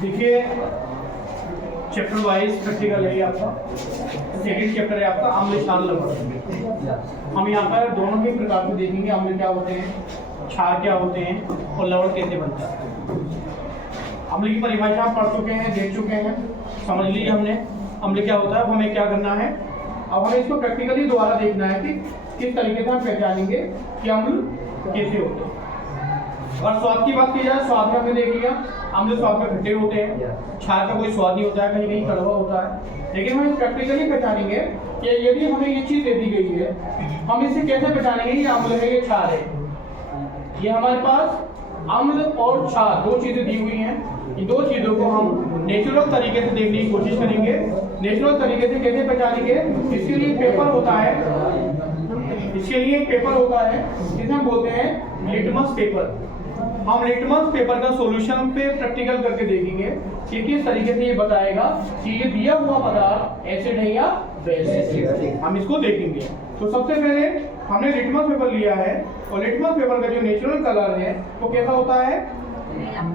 देखिए chapter wise practical है आपका। सेकंड चैप्टर है आपका अम्ल क्षार लवण। हम यहाँ पर दोनों ही प्रकार को देखेंगे, अम्ल क्या होते हैं, क्षार क्या होते हैं और लवण कैसे बनता है। अम्ल की परिभाषा आप पढ़ चुके हैं, देख चुके हैं, समझ लीजिए हमने अम्ल क्या होता है। अब हमें क्या करना है, अब हमें इसको प्रैक्टिकली दोबारा देखना है कि किस तरीके से हम पहचानेंगे कि अम्ल कैसे होते हैं। और स्वाद की बात की जाए, स्वाद में हमने देख लिया अम्ल स्वाद में खट्टे होते हैं, क्षार का कोई स्वाद नहीं होता है, कहीं कहीं कड़वा होता है। लेकिन हम प्रैक्टिकली पहचानेंगे कि यदि हमें ये चीज दे दी गई है, हम इसे कैसे पहचानेंगे ये अम्ल है ये क्षार है। ये हमारे पास अम्ल और क्षार दो चीजें दी हुई हैं। इन दो चीजों को हम नेचुरल तरीके से देखने की कोशिश करेंगे। नेचुरल तरीके से कैसे पहचानेंगे, इसके लिए पेपर होता है, इसके लिए एक पेपर होता है जिसे हम बोलते हैं लिटमस पेपर। हम लिटमस पेपर का सॉल्यूशन पे प्रैक्टिकल करके देखेंगे कि किस तरीके से ये बताएगा कि ये दिया हुआ पदार्थ एसिड है या बेस है। हम इसको देखेंगे। तो सबसे पहले हमने लिटमस पेपर लिया है और लिटमस पेपर का जो नेचुरल कलर है वो कैसा होता है,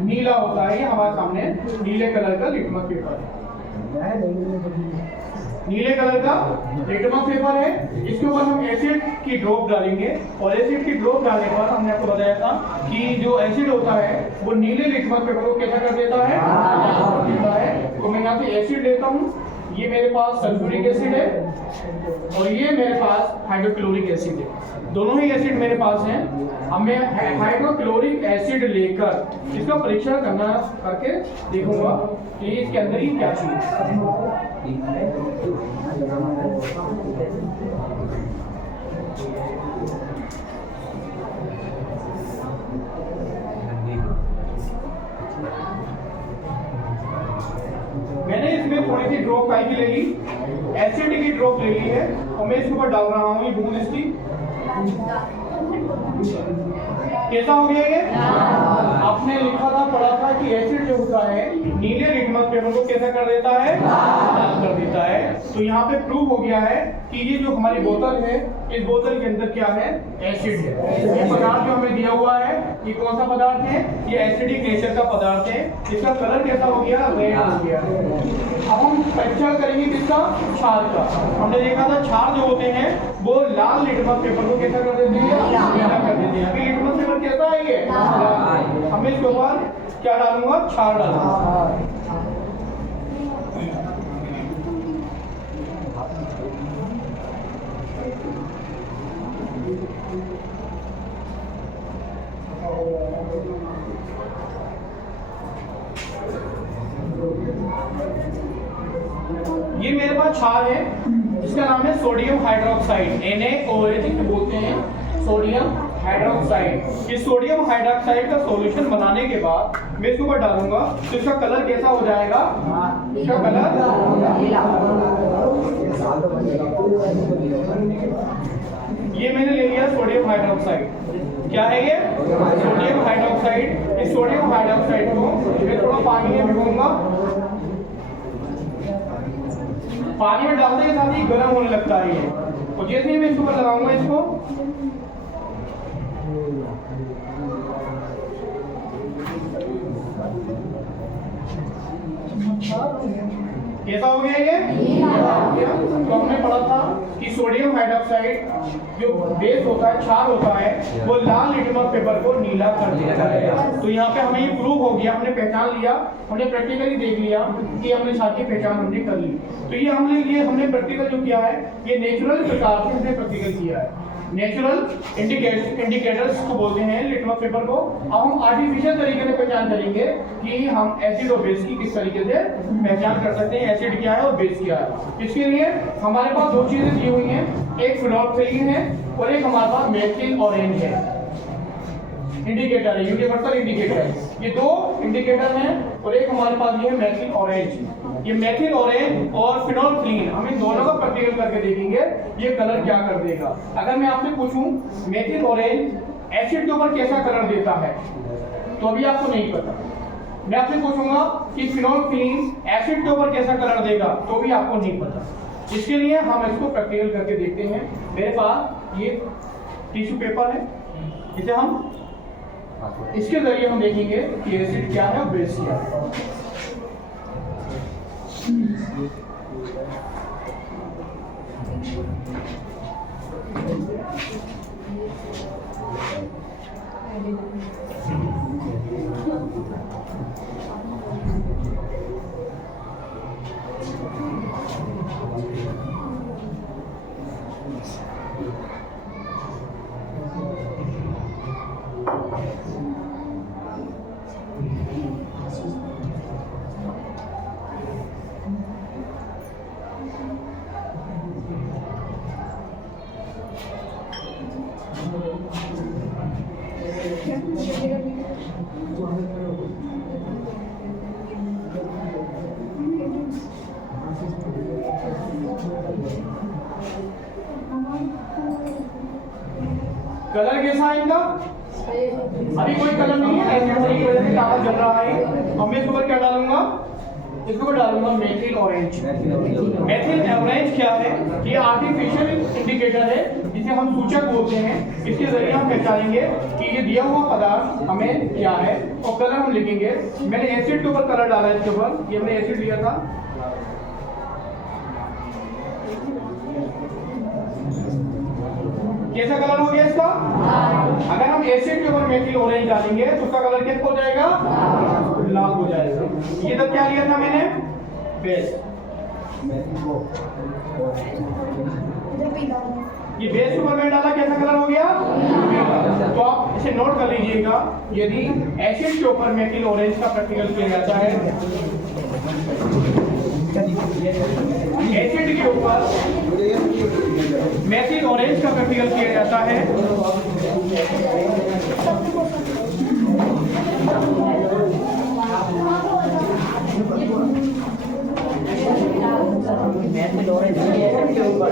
नीला होता है। ये हमारे सामने नीले कलर का लिटमस पेपर है, नीले कलर का लिटमस पेपर है। इसके ऊपर हम एसिड की ड्रॉप डालेंगे और एसिड की ड्रॉप डालने के बाद हमने आपको बताया था कि जो एसिड होता है वो नीले लिटमस पेपर को कैसा कर देता है। तो मैं यहाँ से एसिड लेता हूँ, ये मेरे पास सल्फ्यूरिक एसिड है और ये मेरे पास हाइड्रोक्लोरिक एसिड है। दोनों ही एसिड मेरे पास हैं। अब मैं हाइड्रोक्लोरिक एसिड लेकर इसका परीक्षण करके देखूंगा कि इसके अंदर ही क्या चीज मैंने इसमें थोड़ी सी ड्रॉप काई की ले ली, एसिड की ड्रॉप ले ली है और मैं इसके ऊपर डाल रहा हूँ ये बूंद इसकी। कैसा हो गया ये? आपने लिखा था, पढ़ा था कि एसिड जो होता है नीले लिटमस पेपर को कैसा कर देता है, लाल कर देता है। तो यहाँ पे प्रूव हो गया है कि ये जो हमारी बोतल है, इस बोतल के अंदर क्या है, एसिड है। ये पदार्थ जो हमें दिया हुआ है ये कौन सा पदार्थ है, ये एसिडिक नेचर का पदार्थ है। इसका कलर कैसा हो गया, रेड हो गया। अब हम परीक्षण करेंगे किसका, क्षार का। हमने देखा था क्षार जो होते हैं वो लाल लिटमस पेपर को कैसा कर देते हैं, नीला कर देते हैं। अभी लिटमस पेपर कैसा है ये, हमें इसके ऊपर क्या डालूंगा, क्षार डालूंगा। ये मेरे पास क्षार है, इसका नाम है सोडियम हाइड्रोक्साइड, NaOH जिसे बोलते हैं सोडियम हाइड्रोक्साइड। इस सोडियम हाइड्रोक्साइड का सॉल्यूशन बनाने के बाद मैं इसके ऊपर डालूंगा तो इसका कलर कैसा हो जाएगा, इसका कलर ये मैंने ले लिया सोडियम हाइड्रोक्साइड। क्या है ये, सोडियम हाइड्रोक्साइड। इस सोडियम हाइड्रोक्साइड को मैं थोड़ा पानी में भिगोऊंगा। पानी में डालने के साथ ही गर्म होने लगता है ये, और जैसे ही मैं इसके ऊपर लगाऊंगा इसको, कैसा हो गया ये? तो हमने पढ़ा था कि सोडियम हाइड्रोक्साइड जो बेस होता है, क्षार होता है, वो लाल लिटमस पेपर को नीला कर देता है। तो यहाँ पे हमें ये प्रूव हो गया, हमने पहचान लिया, हमने प्रैक्टिकली देख लिया कि हमने क्षार की पहचान हमने कर ली। तो ये हमने प्रैक्टिकल जो किया है ये नेचुरल प्रकार से हमने प्रैक्टिकल किया है। नेचुरल इंडिकेटर्स को बोलते हैं लिटमस पेपर को। अब हम आर्टिफिशियल तरीके से पहचान करेंगे कि हम एसिड और बेस की किस तरीके से पहचान कर सकते हैं, एसिड क्या है और बेस क्या है। इसके लिए हमारे पास दो चीजें दी हुई हैं, एक फिनोल्फथलीन है और एक हमारे पास मेथिल ऑरेंज है। इंडिकेटर है, यूनिवर्सल इंडिकेटर है। ये दो इंडिकेटर हैं और एक हमारे पास ये है मेथिल ऑरेंज। ये मेथिल ऑरेंज और फिनोल्फथलीन हम इन दोनों का प्रैक्टिकल करके देखेंगे ये कलर क्या कर देगा। अगर मैं आपसे पूछूं मेथिल ऑरेंज एसिड के ऊपर कैसा कलर देता है तो अभी आपको नहीं पता। मैं आपसे पूछूंगा कि फिनोल्फथलीन एसिड के ऊपर कैसा कलर देगा तो भी आपको नहीं पता। इसके लिए हम इसको प्रैक्टिकल करके देखते हैं। मेरे पास ये टिश्यू पेपर है, इसे हम इसके जरिए हम देखेंगे कि एसिड क्या है और बेस क्या है। कलर कैसा है इनका? अभी कोई कलर नहीं है, ऐसे होने की वजह से कागज जल रहा है। अब मैं इसके ऊपर क्या डालूंगा? इसके ऊपर डालूंगा मेथिल ऑरेंज। मेथिल ऑरेंज क्या है? ये आर्टिफिशियल इंडिकेटर है जिसे हम सूचक बोलते हैं। इसके जरिए हम पहचानेंगे कि ये दिया हुआ पदार्थ हमें क्या है और कलर हम लिखेंगे। मैंने एसिड के ऊपर कलर डाला है, इसके ऊपर ये मैंने एसिड लिया था। कैसा कलर हो गया इसका? अगर हम एसिड के ऊपर मेथिल ऑरेंज डालेंगे तो उसका कलर कैसा हो जाएगा? लाल हो जाएगा। ये तब क्या लिया था मैंने? बेस। ये बेस के ऊपर मैंने डाला, कैसा कलर हो गया? तो आप इसे नोट कर लीजिएगा, यदि एसिड के ऊपर मेथिल ऑरेंज का प्रैक्टिकल किया जाता है, एसिड के ऊपर मेथिल ऑरेंज का प्रैक्टिकल किया जाता है, मेथिल ऑरेंज के ऊपर